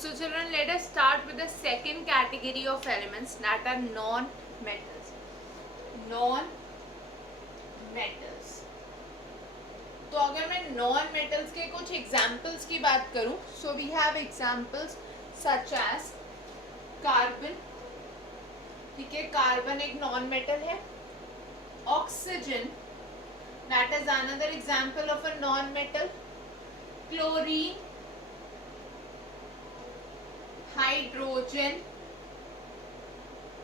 So children, let us start with the second category of elements that are non-metals. Non-metals. तो अगर मैं non metals के कुछ examples की बात करूं, so we have examples such as carbon. ठीक है, कार्बन एक नॉन मेटल है. Oxygen, that is another example of a non metal. Chlorine, hydrogen,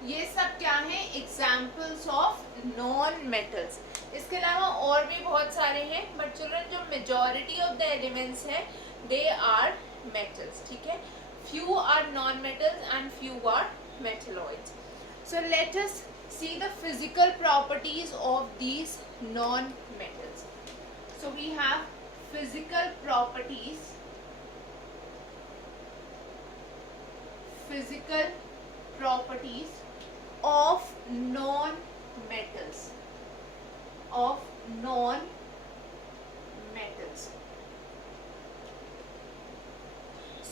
ये सब क्या है, एग्जाम्पल्स ऑफ नॉन मेटल्स. इसके अलावा और भी बहुत सारे हैं, बट चिल्ड्रन जो मेजॉरिटी ऑफ द एलिमेंट्स हैं दे आर मेटल्स. ठीक है, few are non metals and few are metalloids. So let us see the physical properties of these non-metals. So we have physical properties of non-metals.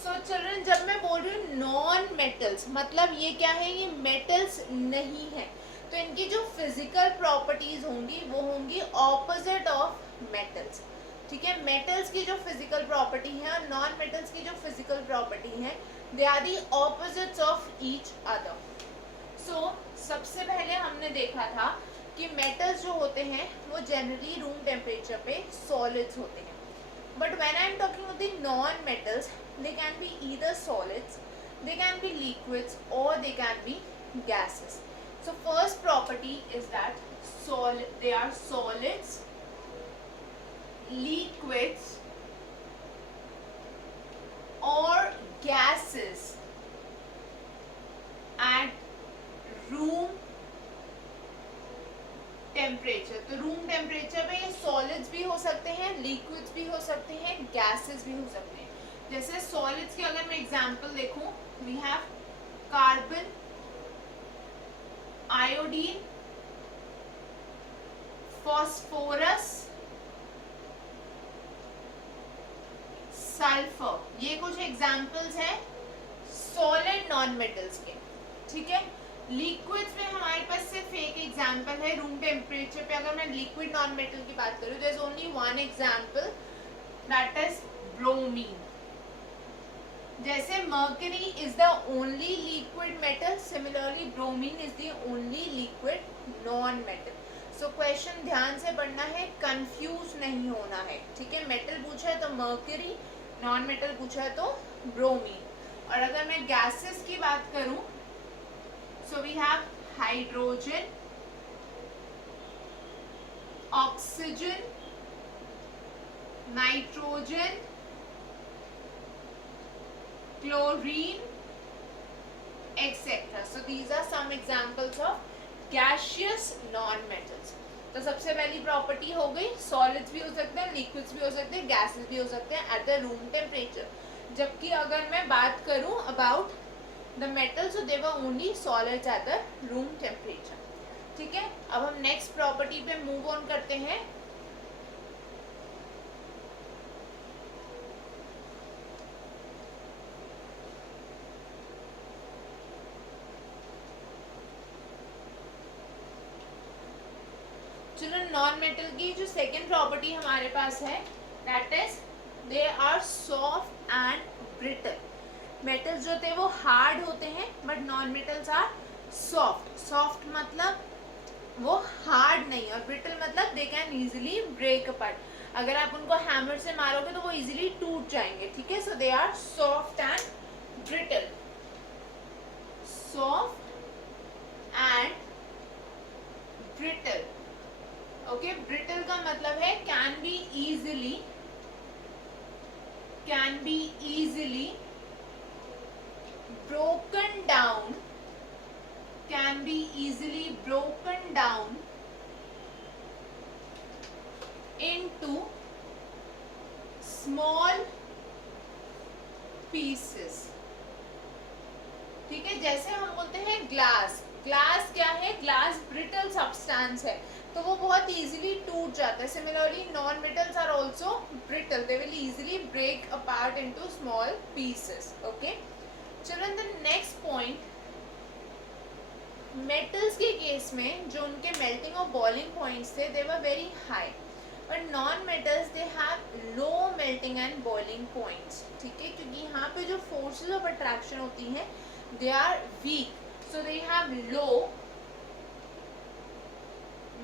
So children, जब मैं बोल रही हूँ non metals, मतलब ये क्या है, ये मेटल्स नहीं है. तो इनकी जो फिजिकल प्रॉपर्टीज होंगी वो होंगी ऑपोजिट ऑफ मेटल्स. ठीक है, मेटल्स की जो फिजिकल प्रॉपर्टी है और नॉन मेटल्स की जो फिजिकल प्रॉपर्टी है, they are the opposites of each other. So सबसे पहले हमने देखा था कि मेटल्स जो होते हैं वो जनरली रूम टेम्परेचर पे सॉलिड्स होते हैं. But when I am talking of the non metals, they can be either solids, they can be liquids, or they can be gases. So first property is that they are solids, liquids, or gases at room temperature. तो room temperature पे ये solids भी हो सकते हैं, liquids भी हो सकते हैं, गैसेस भी हो सकते हैं. जैसे सॉलिड्स के अगर मैं एग्जांपल देखूं, we have carbon, iodine, phosphorus, sulphur. ये कुछ एग्जांपल्स हैं सॉलिड नॉन मेटल्स के. ठीक है, लिक्विड्स में हमारे पास सिर्फ एक एग्जांपल है रूम टेम्परेचर पे. अगर मैं लिक्विड नॉन मेटल की बात करूं, there is only one example, that is bromine. जैसे mercury is the only liquid metal, similarly bromine is the only liquid non metal. So question ध्यान से पढ़ना है, कंफ्यूज नहीं होना है. ठीक है, मेटल पूछा है तो मर्करी, नॉन मेटल पूछा है तो ब्रोमीन. और अगर मैं गैसेस की बात करूं, so we have hydrogen, oxygen, nitrogen, chlorine, etc. So these are some examples of gaseous non-metals. तो सबसे पहली प्रॉपर्टी हो गई, सॉलिड्स भी हो सकते हैं, लिक्विड्स भी हो सकते हैं, गैसेस भी हो सकते हैं एट द रूम टेम्परेचर. जबकि अगर मैं बात करूं about the metals, so they were only solids at the room temperature. ठीक है, अब हम नेक्स्ट प्रॉपर्टी पे मूव ऑन करते हैं. चलो, नॉन मेटल की जो सेकेंड प्रॉपर्टी हमारे पास है, that is they are soft and brittle. Metals जो थे वो हार्ड होते हैं, but non metals are soft. Soft मतलब वो हार्ड नहीं, और ब्रिटल मतलब they can easily break apart. अगर आप उनको हैमर से मारोगे तो वो इजीली टूट जाएंगे. ठीक है, so they are soft and brittle. Soft and brittle. Okay, brittle का मतलब है can be easily broken down into small pieces. ठीक है, जैसे हम बोलते हैं ग्लास. ग्लास क्या है, ग्लास ब्रिटल सब्सटेंस है. तो वो बहुत इजीली टूट जाता है. Similarly non metals are also brittle, they will easily break apart into small pieces. Okay children, the next point, metals के केस में जो उनके मेल्टिंग और बॉइलिंग पॉइंट्स थे, they were very high, but non metals they have low melting and boiling points. ठीक है, क्योंकि यहाँ पे जो फोर्सेस ऑफ अट्रैक्शन होती हैं they are weak, so they have low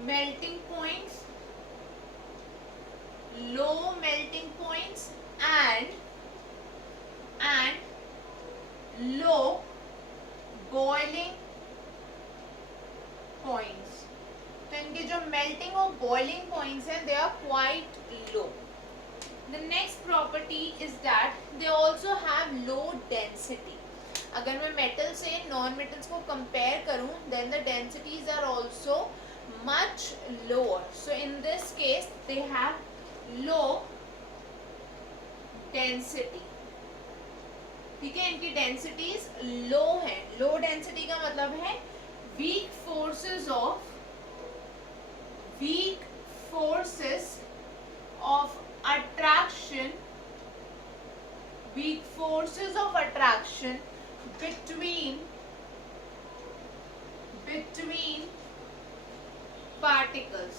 melting points, low melting points and low boiling points. तो इनके जो melting और boiling points हैं they are quite low. The next property is that they also have low density. अगर मैं metal से non metals को compare करूँ then the densities are also much lower. So in this case they have low density. ठीक है, इनकी densities low है. Low density का मतलब है weak forces of attraction, weak forces of attraction between particles.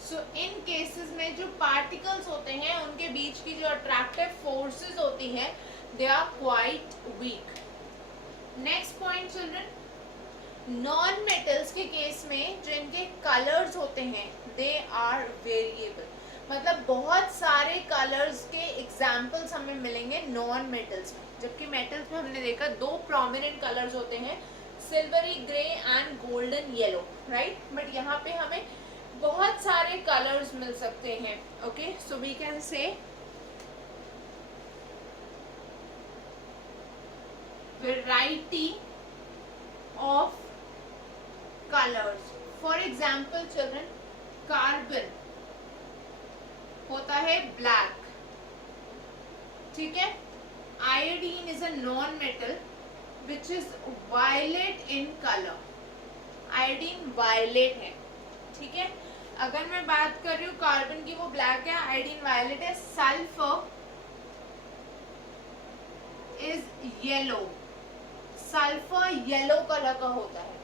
So in cases में जो particles होते हैं उनके बीच की जो अट्रैक्टिव फोर्सेस होती हैं they are quite weak. Next point children, non metals के केस में जो इनके कलर्स होते हैं दे आर वेरिएबल. मतलब बहुत सारे कलर्स के एग्जाम्पल्स हमें मिलेंगे नॉन मेटल्स में, जबकि मेटल्स में हमने देखा दो प्रोमिनेंट कलर्स होते हैं, silvery grey and golden yellow, right. But यहाँ पे हमें बहुत सारे कलर्स मिल सकते हैं. Okay, so we can say variety of colours. For example children, carbon होता है ब्लैक. ठीक है, iodine is a non metal which is violet in color. Iodine violet है. ठीक है, अगर मैं बात कर रही हूँ कार्बन की, वो ब्लैक है, आयोडीन वायलेट है. Sulphur is yellow, sulphur yellow colour का होता है.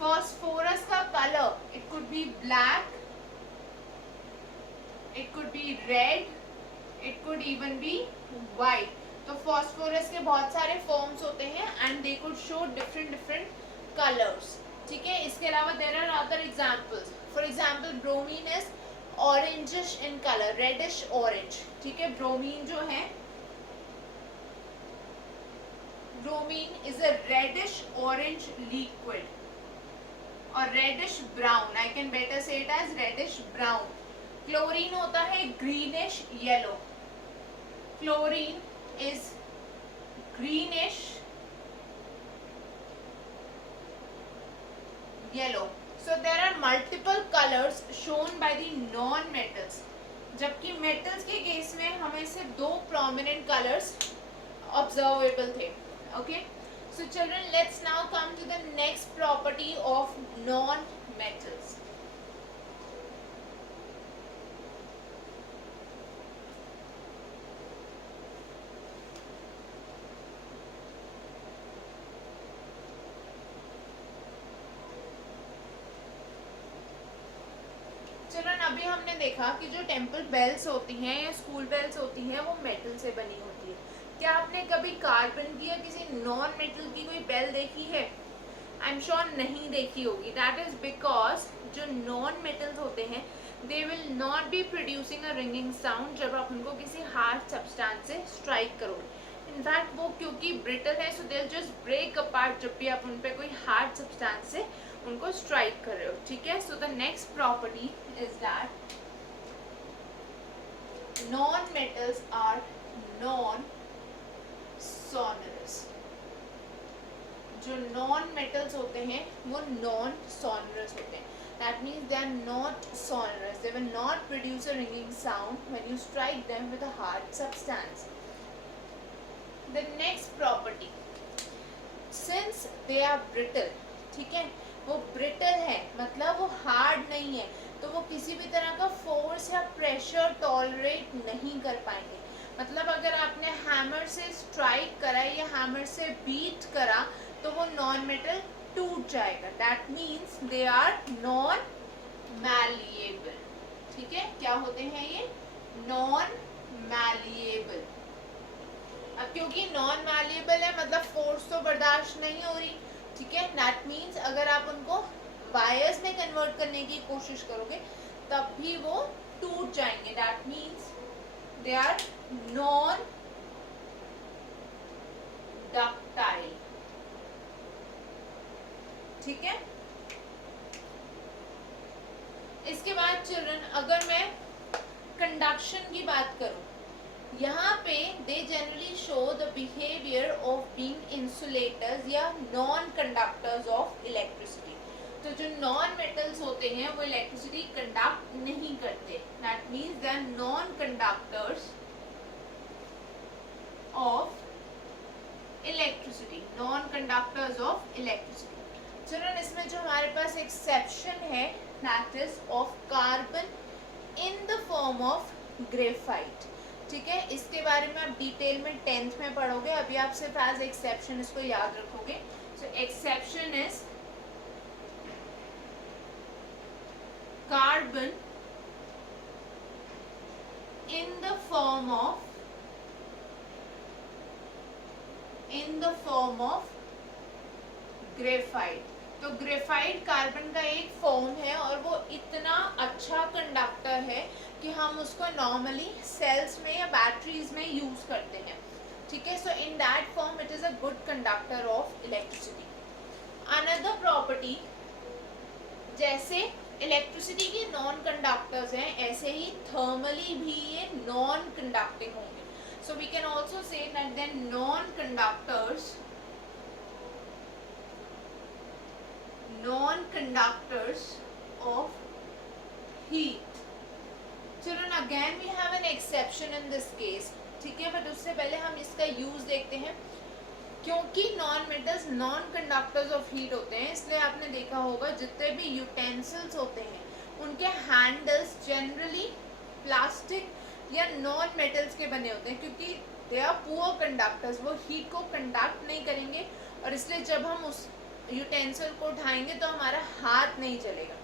फॉस्फोरस का colour, it could be black, it could be red, it could even be white. तो फॉस्फोरस के बहुत सारे फॉर्म्स होते हैं and they could show different colours. ठीक है, इसके अलावा there are other examples. For example bromine is orangish in colour, reddish orange. ठीक है, ब्रोमीन जो है, bromine is a reddish orange liquid और reddish brown. I can better say it as reddish brown. Chlorine होता है greenish yellow. Chlorine is greenish yellow. So there are multiple colors shown by the non-metals. जबकि metals के case में हमें सिर्फ दो prominent colors observable थे. Okay, so children, let's now come to the next property of non-metals. Children, अभी हमने देखा कि जो टेम्पल बेल्स होती हैं या स्कूल बेल्स होती हैं वो मेटल से बनी होती है. क्या आपने कभी कार्बन की या किसी नॉन मेटल की कोई बेल देखी है? आई एम श्योर नहीं देखी होगी. दैट इज बिकॉज जो नॉन मेटल्स होते हैं they will not be producing a ringing sound जब आप उनको किसी हार्ड सब्सटेंस से स्ट्राइक करोगे. इनफैक्ट वो क्योंकि ब्रिटल है so they will just break apart जब भी आप उन पर कोई हार्ड सब्सटेंस से उनको स्ट्राइक कर रहे हो. ठीक है, so the next property is that non metals are non sonorous. जो नॉन मेटल्स होते हैं वो नॉन सोनरस होते हैं. That means they are not sonorous. They will not produce a ringing sound when you strike them with a hard substance. The next property, since they are brittle, ठीक है, वो brittle है मतलब वो hard नहीं है, तो वो किसी भी तरह का फोर्स या प्रेशर टॉलरेट नहीं कर पाएंगे। मतलब अगर आपने हैमर से स्ट्राइक करा या हैमर से बीट करा तो वो नॉन मेटल टूट जाएगा। That means they are non malleable, ठीक है, क्या होते हैं ये, नॉन मैलिएबल। अब क्योंकि नॉन मैलिएबल है मतलब फोर्स तो बर्दाश्त नहीं हो रही, ठीक है, दैट मीन्स अगर आप उनको वायर्स में कन्वर्ट करने की कोशिश करोगे तब भी वो टूट जाएंगे। That means they are non ductile, ठीक है। इसके बाद चिल्ड्रन अगर मैं कंडक्शन की बात करूं, यहाँ पे they generally show the behaviour of being insulators या नॉन कंडक्टर्स ऑफ इलेक्ट्रिसिटी। तो जो नॉन मेटल्स होते हैं वो इलेक्ट्रिसिटी कंडक्ट नहीं करते। That means they are non conductors of electricity, non conductors of electricity. Children इसमें जो हमारे पास एक्सेप्शन है that is of carbon in the form of graphite, ठीक है। इसके बारे में आप डिटेल में 10th में पढ़ोगे, अभी आप सिर्फ एज एक्सेप्शन इसको याद रखोगे। So exception is carbon in the form of graphite. तो ग्रेफाइट कार्बन का एक फॉर्म है और वो इतना अच्छा कंडक्टर है कि हम उसको नॉर्मली सेल्स में या बैटरीज में यूज करते हैं, ठीक है। So in that form it is a good conductor of electricity. Another property, जैसे इलेक्ट्रिसिटी के नॉन कंडक्टर्स हैं ऐसे ही थर्मली भी ये नॉन कंडक्टिंग होंगे। So we can also say that they non conductors of heat. Children, again we have an exception in this case, ठीक है, बट उससे पहले हम इसका यूज देखते हैं। क्योंकि non metals non conductors of heat होते हैं, इसलिए आपने देखा होगा जितने भी यूटेंसिल्स होते हैं उनके हैंडल्स जनरली प्लास्टिक या नॉन मेटल्स के बने होते हैं, क्योंकि दे आर पुअर कंडक्टर्स, वो हीट को कंडक्ट नहीं करेंगे और इसलिए जब हम उस यूटेंसिल को उठाएंगे तो हमारा हाथ नहीं जलेगा।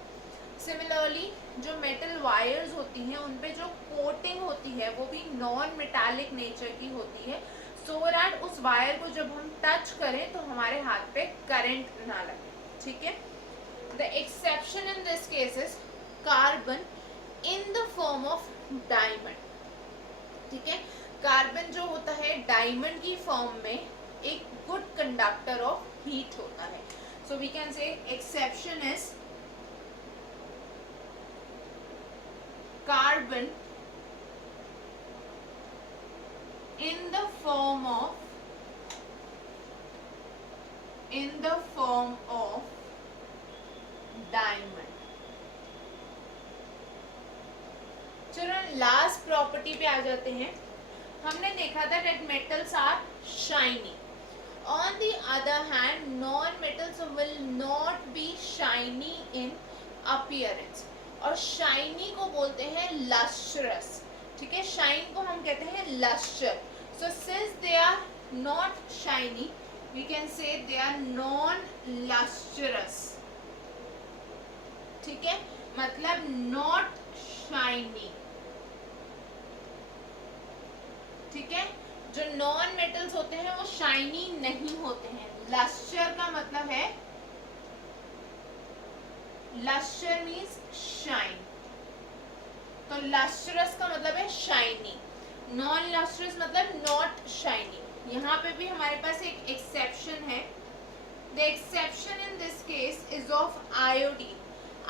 सिमिलरली जो मेटल वायर्स होती हैं उन पे जो कोटिंग होती है वो भी नॉन मेटालिक नेचर की होती है, सो दैट उस वायर को जब हम टच करें तो हमारे हाथ पे करंट ना लगे, ठीक है। The exception in this case is carbon in the form of diamond, ठीक है। कार्बन जो होता है डायमंड की फॉर्म में एक गुड कंडक्टर ऑफ हीट होता है। So we can say exception is carbon in the form of diamond। चलो लास्ट प्रॉपर्टी पे आ जाते हैं। हमने देखा था that metals are shiny. On the other hand, non-metals will not be shiny in appearance, और shiny को बोलते हैं lustrous, ठीक है। shine को हम कहते हैं luster. So since they are not shiny, we can say they are non-lustrous, ठीक है, मतलब not shiny, ठीक है। जो नॉन मेटल्स होते हैं वो शाइनी नहीं होते हैं। लस्टर का मतलब है, लस्टर मीन्स शाइन, तो लस्टरस का मतलब है शाइनी, नॉन लस्टरस मतलब नॉट शाइनी। यहाँ पे भी हमारे पास एक एक्सेप्शन है। The exception in this case is of iodine.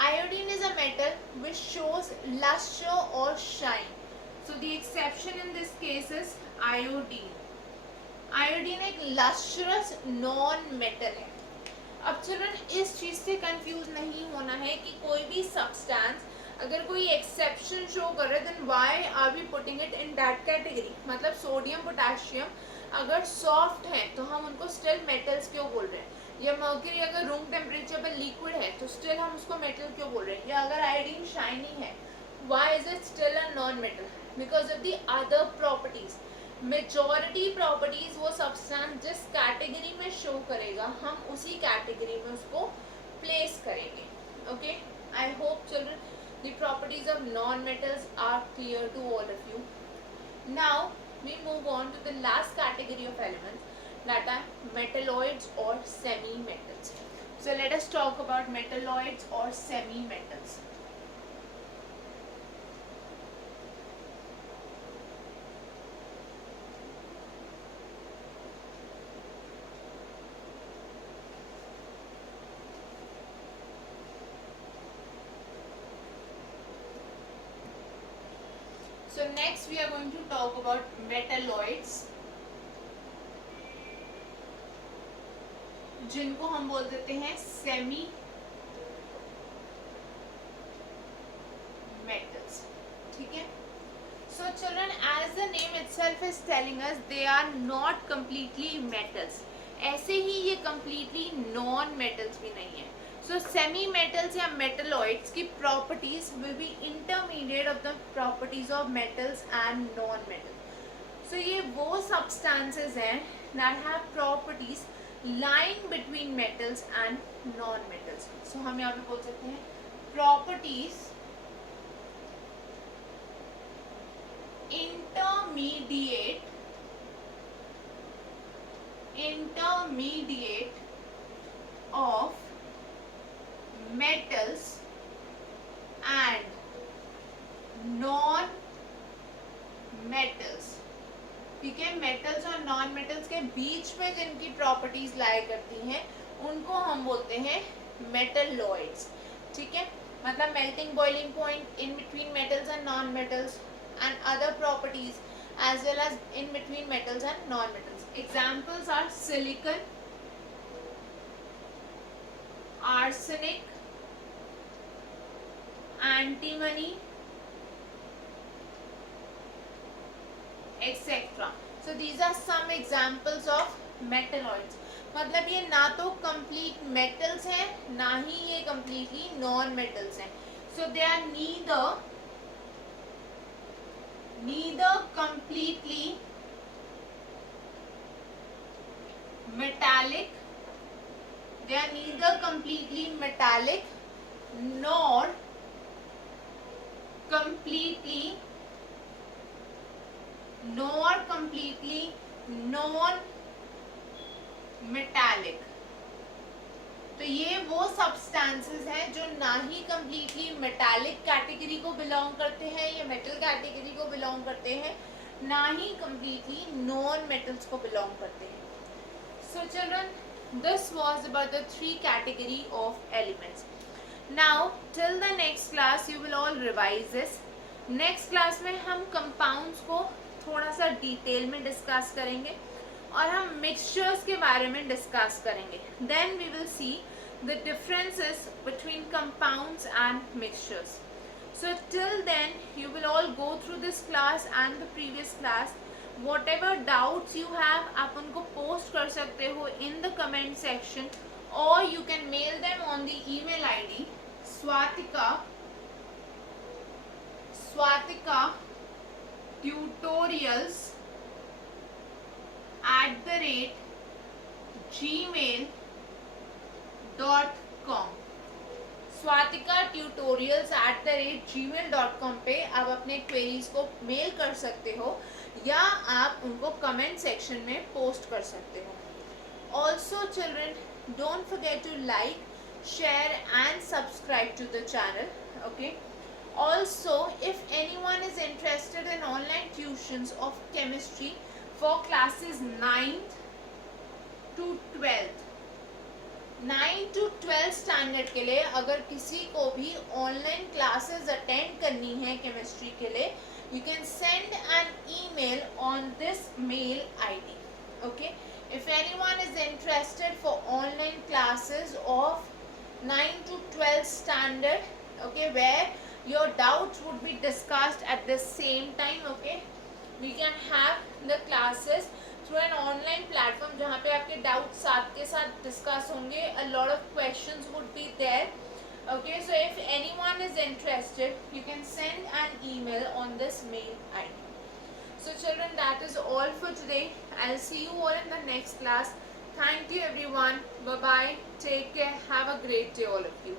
Iodine is a metal which shows lustre और shine, so the exception in this case is iodine. Iodine एक लस्ट्रस नॉन मेटल है। अब चिल्ड्रन इस चीज से कंफ्यूज नहीं होना है कि कोई भी सब्सटेंस अगर कोई एक्सेप्शन शो कर रहा है then why are we putting it in that category. मतलब सोडियम पोटेशियम अगर सॉफ्ट हैं तो हम उनको स्टिल मेटल्स क्यों बोल रहे हैं, या मर्क्यूरी अगर रूम टेम्परेचर पर लिक्विड है तो स्टिल हम उसको मेटल क्यों बोल रहे हैं, या अगर आयोडीन शाइनी है why is it still a non metal, because of the other properties. Majority properties वो सब्सटेंस जिस कैटेगरी में शो करेगा हम उसी कैटेगरी में उसको प्लेस करेंगे। Okay, I hope children the properties of non-metals are clear to all of you. Now we move on to the last category of elements, that are metalloids or semi-metals. So let us talk about metalloids or semi-metals. So next we are going to talk about metalloids, जिनको हम बोल देते हैं semi metals. ठीक है, so children as the name itself is telling us they are not completely metals, ऐसे ही ये कंप्लीटली नॉन मेटल्स भी नहीं है। सो सेमी मेटल्स या मेटलॉइड्स की properties will be intermediate of the properties of metals and non metals. So ये वो सब्सटेंसेस हैं that have properties lying between metals and non metals. So हम यहाँ पे बोल सकते हैं properties intermediate of metals and non metals। ठीक है, मेटल्स और नॉन मेटल्स के बीच में जिनकी प्रॉपर्टीज लाई करती हैं उनको हम बोलते हैं मेटलॉइड्स। ठीक है, मतलब melting boiling point in between metals and non metals and other properties as well as in between metals and non-metals. Examples are silicon, arsenic, antimony, etc. So these are some examples of metalloids. मतलब ये ना तो complete metals हैं ना ही ये completely non-metals हैं। So they are neither completely metallic, they are neither completely metallic nor completely non-metallic। तो ये वो सब्सटेंसेस हैं जो ना ही कम्प्लीटली मेटालिक कैटेगरी को बिलोंग करते हैं या मेटल कैटेगरी को बिलोंग करते हैं, ना ही कम्प्लीटली नॉन मेटल्स को बिलोंग करते हैं। So children, this was about the 3 category of elements. Now till the next class you will all revise this. Next class में हम कंपाउंड्स को थोड़ा सा डिटेल में डिस्कस करेंगे और हम मिक्सचर्स के बारे में डिस्कस करेंगे। Then we will see the differences between compounds and mixtures. So till then you will all go through this class and the previous class. Whatever doubts you have आप उनको post कर सकते हो in the comment section और you can mail them on the email ID swatika tutorials @gmail.com। swatika@gmail.com पे आप अपने queries को मेल कर सकते हो या आप उनको कमेंट सेक्शन में पोस्ट कर सकते हो। Also children, don't forget to like, share and subscribe to the channel. Okay, also if anyone is interested in online tuitions of chemistry for classes 9th to 12th standard के लिए अगर किसी को भी ऑनलाइन क्लासेस अटेंड करनी है chemistry के लिए, you can send an email on this mail ID. Okay, if anyone is interested for online classes of 9 to 12 standard, okay, where your doubts would be discussed at the same time, okay, we can have the classes through an online platform जहाँ पे आपके doubts साथ के साथ discuss होंगे. A lot of questions would be there. Okay, so if anyone is interested, you can send an email on this mail ID. So children, that is all for today. I'll see you all in the next class. Thank you everyone. Bye bye. Take care. Have a great day all of you.